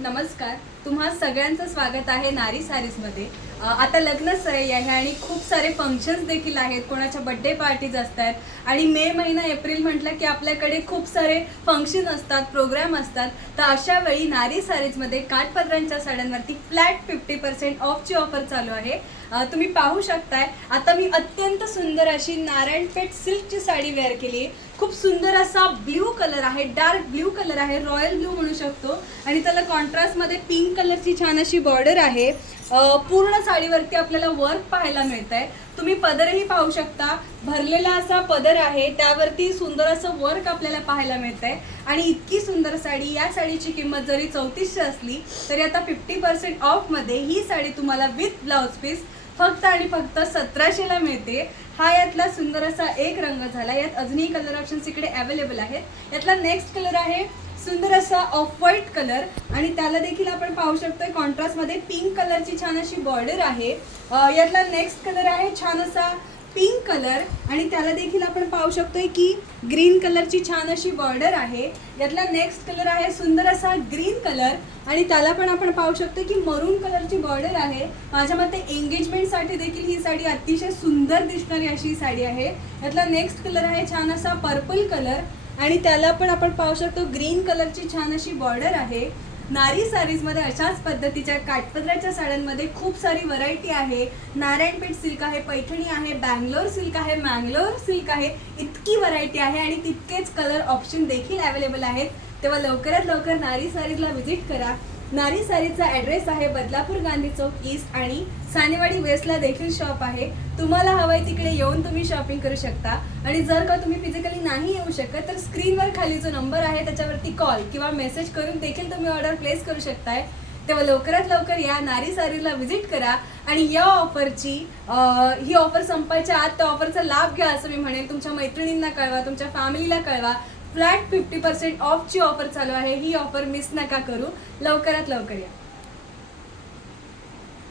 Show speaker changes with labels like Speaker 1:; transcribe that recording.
Speaker 1: नमस्कार. तुम्हा सगळ्यांचं स्वागत आहे नारी सारीजमध्ये आता लग्न सराई आहे आणि खूप सारे फंक्शन्स देखील आहेत. कोणाच्या बड्डे पार्टीज असतात आणि मे महिना एप्रिल म्हटलं की आपल्याकडे खूप सारे फंक्शन असतात प्रोग्राम असतात. तर अशा वेळी नारी सारीजमध्ये काठपदरांच्या साड्यांवरती फ्लॅट फिफ्टी पर्सेंट ऑफची ऑफर चालू आहे. तुम्ही पाहू शकताय. आता मी अत्यंत सुंदर अशी नारायणपेठ सिल्कची साडी वेअर केली आहे खूप सुंदर असा ब्ल्यू कलर आहे डार्क ब्ल्यू कलर आहे रॉयल ब्ल्यू म्हणू शकतो. आणि त्याला कॉन्ट्रास्टमध्ये पिंक कलरची छान अशी बॉर्डर आहे. पूर्ण साडीवरती आपल्याला वर्क पाहायला मिळत आहे तुम्ही पदरही पाहू शकता. भरलेला असा पदर आहे. त्यावरती सुंदर असं वर्क आपल्याला पाहायला मिळत आहे आणि इतकी सुंदर साडी या साडीची किंमत जरी चौतीसशे असली तरी आता फिफ्टी पर्सेंट ऑफमध्ये ही साडी तुम्हाला विथ ब्लाऊज पीस फक्त आणि फक्त सतराशेला मिळते. हा यातला सुंदर असा एक रंग झाला. यात अजूनही कलर ऑप्शन्स इकडे अवेलेबल आहेत. यातला नेक्स्ट कलर आहे सुंदर असा ऑफ व्हाईट कलर आणि त्याला देखील आपण पाहू शकतोय कॉन्ट्रास्टमध्ये पिंक कलरची छान अशी बॉर्डर आहे. यातला नेक्स्ट कलर आहे छान असा पिंक कलर आणि त्याला देखील आपण पाहू शकतोय की ग्रीन कलरची छान अशी बॉर्डर आहे. यातला नेक्स्ट कलर आहे सुंदर असा ग्रीन कलर आणि त्याला पण आपण पाहू शकतो की मरून कलरची बॉर्डर आहे. माझ्या मते एंगेजमेंटसाठी देखील ही साडी अतिशय सुंदर दिसणारी अशी ही साडी आहे. यातला नेक्स्ट कलर आहे छान असा पर्पल कलर आणि त्याला पण आपण पाहू शकतो ग्रीन कलरची छान अशी बॉर्डर आहे. नारी सारीजमध्ये अशाच पद्धतीच्या काटपदराच्या साड्यांमध्ये खूप सारी व्हरायटी आहे. नारायणपेठ सिल्क आहे पैठणी आहे बँगलोर सिल्क आहे मँगलोर सिल्क आहे इतकी व्हरायटी आहे आणि तितकेच कलर ऑप्शन देखील अवेलेबल आहेत. तेव्हा लवकरात लवकर नारी सारीजला व्हिजिट करा. नारी सारीचा ॲड्रेस आहे बदलापूर गांधी चौक ईस्ट आणि सानेवाडी वेस्टला देखील शॉप आहे. तुम्हाला हवंय तिकडे येऊन तुम्ही शॉपिंग करू शकता. आणि जर का तुम्ही फिजिकली नाही येऊ शकत तर स्क्रीनवर खाली जो नंबर आहे त्याच्यावरती कॉल किंवा मेसेज करून देखील तुम्ही ऑर्डर प्लेस करू शकताय. तेव्हा लवकरात लवकर या नारी सारीला व्हिजिट करा आणि या ऑफरची ही ऑफर संपायच्या आत त्या ऑफरचा लाभ घ्या असं मी म्हणेन तुमच्या मैत्रिणींना कळवा तुमच्या फॅमिलीला कळवा. फ्लॅट फिफ्टी पर्सेंट ऑफची ऑफर चालू आहे. ही ऑफर मिस नका करू. लवकरात लवकर या.